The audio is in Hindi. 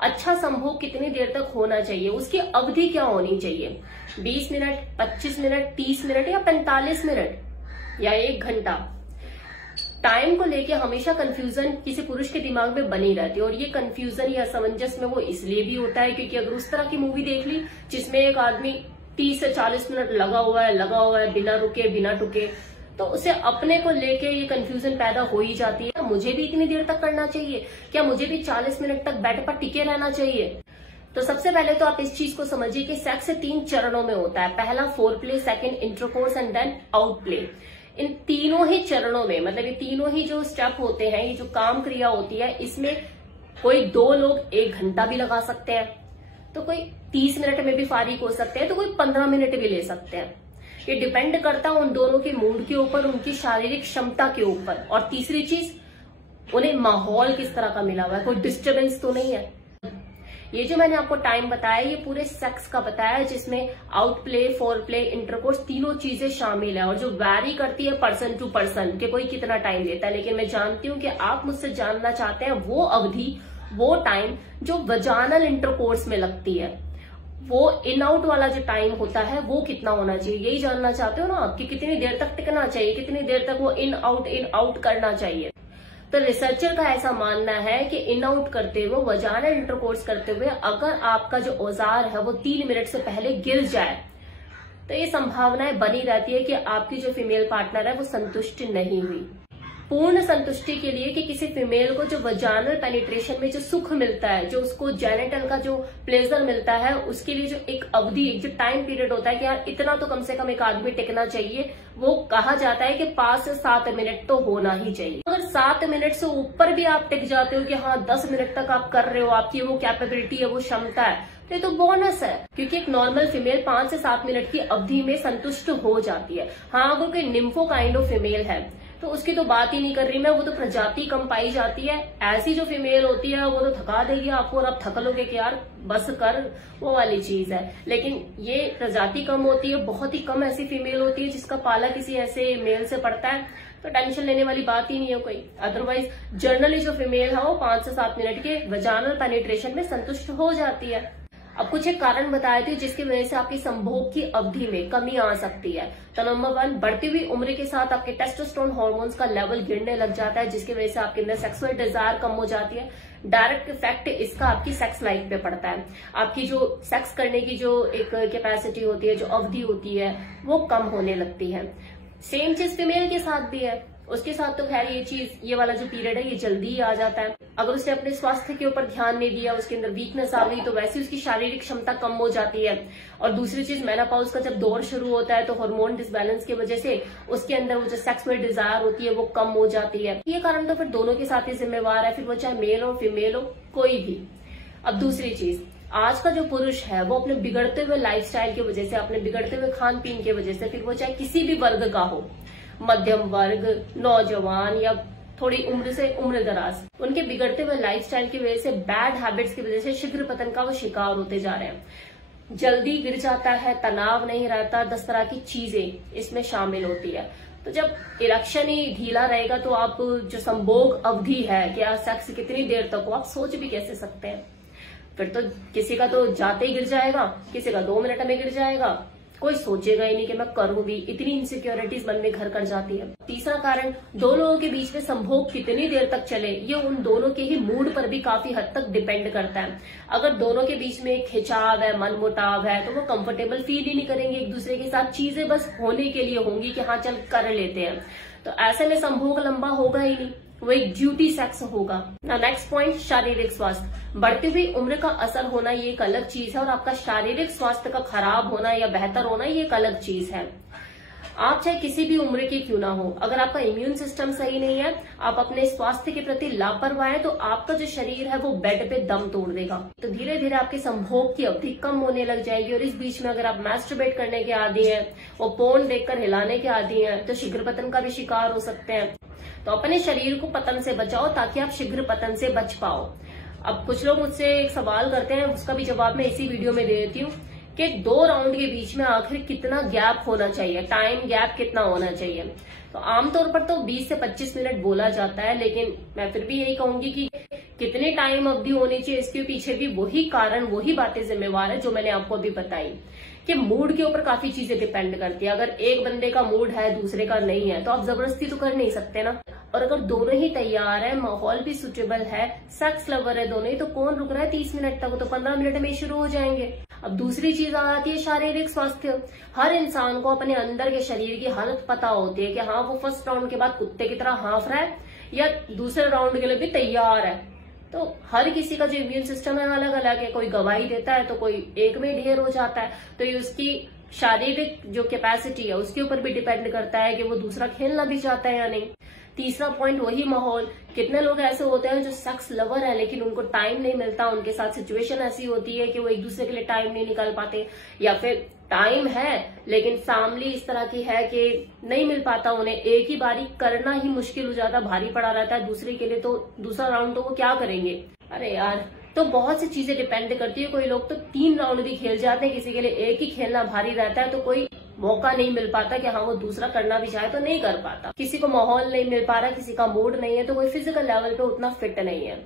अच्छा संभोग कितनी देर तक होना चाहिए, उसकी अवधि क्या होनी चाहिए, 20 मिनट, 25 मिनट, 30 मिनट या 45 मिनट या 1 घंटा। टाइम को लेके हमेशा कंफ्यूजन किसी पुरुष के दिमाग में बनी रहती है, और ये कंफ्यूजन या असमंजस में वो इसलिए भी होता है क्योंकि अगर उस तरह की मूवी देख ली जिसमें एक आदमी 30 से 40 मिनट लगा हुआ है बिना रुके बिना टुके, तो उसे अपने को लेके ये कंफ्यूजन पैदा हो ही जाती है। मुझे भी इतनी देर तक करना चाहिए क्या, मुझे भी 40 मिनट तक बेड पर टिके रहना चाहिए। तो सबसे पहले तो आप इस चीज को समझिए कि सेक्स 3 चरणों में होता है। पहला foreplay, second intercourse and then out play. इन तीनों ही चरणों में, मतलब ये तीनों ही जो स्टेप होते हैं, ये जो काम क्रिया होती है, इसमें कोई 2 लोग 1 घंटा भी लगा सकते हैं, तो कोई 30 मिनट में भी फारिग हो सकते हैं, तो कोई 15 मिनट भी ले सकते हैं। ये डिपेंड करता है उन दोनों के मूड के ऊपर, उनकी शारीरिक क्षमता के ऊपर, और तीसरी चीज उन्हें माहौल किस तरह का मिला हुआ है, कोई डिस्टर्बेंस तो नहीं है। ये जो मैंने आपको टाइम बताया ये पूरे सेक्स का बताया है, जिसमें out play, four play, intercourse तीनों चीजें शामिल है, और जो वैरी करती है पर्सन टू पर्सन कि कोई कितना टाइम देता है। लेकिन मैं जानती हूँ कि आप मुझसे जानना चाहते हैं वो अवधि, वो टाइम जो वजानल इंटरकोर्स में लगती है, वो इन आउट वाला जो टाइम होता है वो कितना होना चाहिए, यही जानना चाहते हो ना आप, कि कितनी देर तक टिकना चाहिए, कितनी देर तक वो इन आउट करना चाहिए। तो रिसर्चर का ऐसा मानना है कि इन आउट करते हुए, वजानल इंटरकोर्स करते हुए, अगर आपका जो औजार है वो 3 मिनट से पहले गिर जाए तो ये संभावनाएं बनी रहती है कि आपकी जो फीमेल पार्टनर है वो संतुष्ट नहीं हुई। पूर्ण संतुष्टि के लिए कि किसी फीमेल को जो वजानल पेनिट्रेशन में जो सुख मिलता है, जो उसको जेनिटल का जो प्लेजर मिलता है, उसके लिए जो एक अवधि, एक जो टाइम पीरियड होता है कि यार इतना तो कम से कम एक आदमी टिकना चाहिए, वो कहा जाता है कि 5 से 7 मिनट तो होना ही चाहिए। अगर 7 मिनट से ऊपर भी आप टिक जाते हो कि हाँ 10 मिनट तक आप कर रहे हो, आपकी वो कैपेबिलिटी है, वो क्षमता है, तो ये तो बोनस है, क्योंकि एक नॉर्मल फीमेल 5 से 7 मिनट की अवधि में संतुष्ट हो जाती है। हाँ, अगर कोई निम्फो काइंड ऑफ फीमेल है तो उसकी तो बात ही नहीं कर रही मैं, वो तो प्रजाति कम पाई जाती है। ऐसी जो फीमेल होती है वो तो थका देगी आपको, और आप थक लोगे कि यार बस कर, वो वाली चीज है। लेकिन ये प्रजाति कम होती है, बहुत ही कम ऐसी फीमेल होती है जिसका पाला किसी ऐसे मेल से पड़ता है, तो टेंशन लेने वाली बात ही नहीं है कोई। अदरवाइज जनरली जो फीमेल है वो 5 से 7 मिनट के वजानल पेनिट्रेशन में संतुष्ट हो जाती है। अब कुछ एक कारण बताए थे जिसकी वजह से आपकी संभोग की अवधि में कमी आ सकती है। तो नंबर 1, बढ़ती हुई उम्र के साथ आपके टेस्टोस्टेरोन हार्मोन्स का लेवल गिरने लग जाता है, जिसकी वजह से आपके अंदर सेक्सुअल डिजायर कम हो जाती है। डायरेक्ट इफेक्ट इसका आपकी सेक्स लाइफ पे पड़ता है। आपकी जो सेक्स करने की जो एक कैपेसिटी होती है, जो अवधि होती है, वो कम होने लगती है। सेम चीज फीमेल के साथ भी है, उसके साथ तो खैर ये वाला जो पीरियड है ये जल्दी ही आ जाता है। अगर उसने अपने स्वास्थ्य के ऊपर ध्यान नहीं दिया, उसके अंदर वीकनेस आ गई, तो वैसे उसकी शारीरिक क्षमता कम हो जाती है। और दूसरी चीज, मेनोपॉज का जब दौर शुरू होता है तो हार्मोन डिसबैलेंस की वजह से उसके अंदर वो जो सेक्सुअल डिजायर होती है वो कम हो जाती है। ये कारण तो फिर दोनों के साथ ही जिम्मेवार है, फिर वो चाहे मेल हो फीमेल हो कोई भी। अब दूसरी चीज, आज का जो पुरुष है वो अपने बिगड़ते हुए लाइफस्टाइल की वजह से, अपने बिगड़ते हुए खान पीन की वजह से, फिर वो चाहे किसी भी वर्ग का हो, मध्यम वर्ग, नौजवान या थोड़ी उम्र से उम्र दराज, उनके बिगड़ते हुए लाइफस्टाइल की वजह से, बैड हैबिट्स की वजह से शीघ्र पतन का वो शिकार होते जा रहे हैं। जल्दी गिर जाता है, तनाव नहीं रहता, 10 तरह की चीजें इसमें शामिल होती है। तो जब इरेक्शन ही ढीला रहेगा तो आप जो संभोग अवधि है कि सेक्स कितनी देर तक हो, आप सोच भी कैसे सकते हैं। फिर तो किसी का तो जाते ही गिर जाएगा, किसी का 2 मिनट में गिर जाएगा, कोई सोचेगा ही नहीं कि मैं करूं भी। इतनी इनसिक्योरिटीज मन में घर कर जाती है। तीसरा कारण, 2 लोगों के बीच में संभोग कितनी देर तक चले ये उन दोनों के ही मूड पर भी काफी हद तक डिपेंड करता है। अगर दोनों के बीच में एक खिंचाव है, मनमुटाव है, तो वो कंफर्टेबल फील ही नहीं करेंगे एक दूसरे के साथ, चीजें बस होने के लिए होंगी कि हाँ चल कर लेते हैं, तो ऐसे में संभोग लंबा होगा ही नहीं, वो एक ड्यूटी सेक्स होगा। नेक्स्ट पॉइंट, शारीरिक स्वास्थ्य। बढ़ती हुई उम्र का असर होना ये एक अलग चीज है, और आपका शारीरिक स्वास्थ्य का खराब होना या बेहतर होना ये एक अलग चीज है। आप चाहे किसी भी उम्र के क्यों ना हो, अगर आपका इम्यून सिस्टम सही नहीं है, आप अपने स्वास्थ्य के प्रति लापरवाह है, तो आपका जो शरीर है वो बेड पे दम तोड़ देगा। तो धीरे धीरे आपके संभोग की अवधि कम होने लग जाएगी। और इस बीच में अगर आप मैस्टरबेट करने के आदी हैं, वो पोर्न देखकर हिलाने के आदी हैं, तो शीघ्र पतन का भी शिकार हो सकते हैं। तो अपने शरीर को पतन से बचाओ ताकि आप शीघ्र पतन से बच पाओ। अब कुछ लोग मुझसे एक सवाल करते हैं, उसका भी जवाब मैं इसी वीडियो में दे देती हूँ कि 2 राउंड के बीच में आखिर कितना गैप होना चाहिए, टाइम गैप कितना होना चाहिए। तो आमतौर पर तो 20 से 25 मिनट बोला जाता है, लेकिन मैं फिर भी यही कहूंगी कि कितने टाइम अवधि होनी चाहिए, इसके पीछे भी वही कारण, वही बातें जिम्मेवार है जो मैंने आपको अभी बताई कि मूड के ऊपर काफी चीजें डिपेंड करती है। अगर एक बंदे का मूड है दूसरे का नहीं है तो आप जबरदस्ती तो कर नहीं सकते ना। और अगर दोनों ही तैयार है, माहौल भी सुटेबल है, सेक्स लवर है दोनों ही, तो कौन रुक रहा है 30 मिनट तक, तो 15 मिनट में शुरू हो जाएंगे। अब दूसरी चीज आ जाती है शारीरिक स्वास्थ्य। हर इंसान को अपने अंदर के शरीर की हालत पता होती है कि हाँ वो फर्स्ट राउंड के बाद कुत्ते की तरह हाँफ रहा है या दूसरे राउंड के लिए भी तैयार है। तो हर किसी का जो इम्यून सिस्टम है अलग अलग है, कोई गवाही देता है तो कोई एक में ढेर हो जाता है। तो ये उसकी शारीरिक जो कैपेसिटी है उसके ऊपर भी डिपेंड करता है कि वो दूसरा खेलना भी चाहता है या नहीं। तीसरा पॉइंट वही माहौल। कितने लोग ऐसे होते हैं जो सेक्स लवर है लेकिन उनको टाइम नहीं मिलता, उनके साथ सिचुएशन ऐसी होती है कि वो एक दूसरे के लिए टाइम नहीं निकाल पाते, या फिर टाइम है लेकिन फैमिली इस तरह की है कि नहीं मिल पाता उन्हें, एक ही बारी करना ही मुश्किल हो जाता, भारी पड़ा रहता है दूसरे के लिए, तो दूसरा राउंड तो वो क्या करेंगे। अरे यार, तो बहुत सी चीजें डिपेंड करती है। कोई लोग तो 3 राउंड भी खेल जाते हैं, किसी के लिए एक ही खेलना भारी रहता है, तो कोई मौका नहीं मिल पाता कि हाँ वो दूसरा करना भी चाहे तो नहीं कर पाता। किसी को माहौल नहीं मिल पा रहा, किसी का मूड नहीं है, तो कोई फिजिकल लेवल पे उतना फिट नहीं है।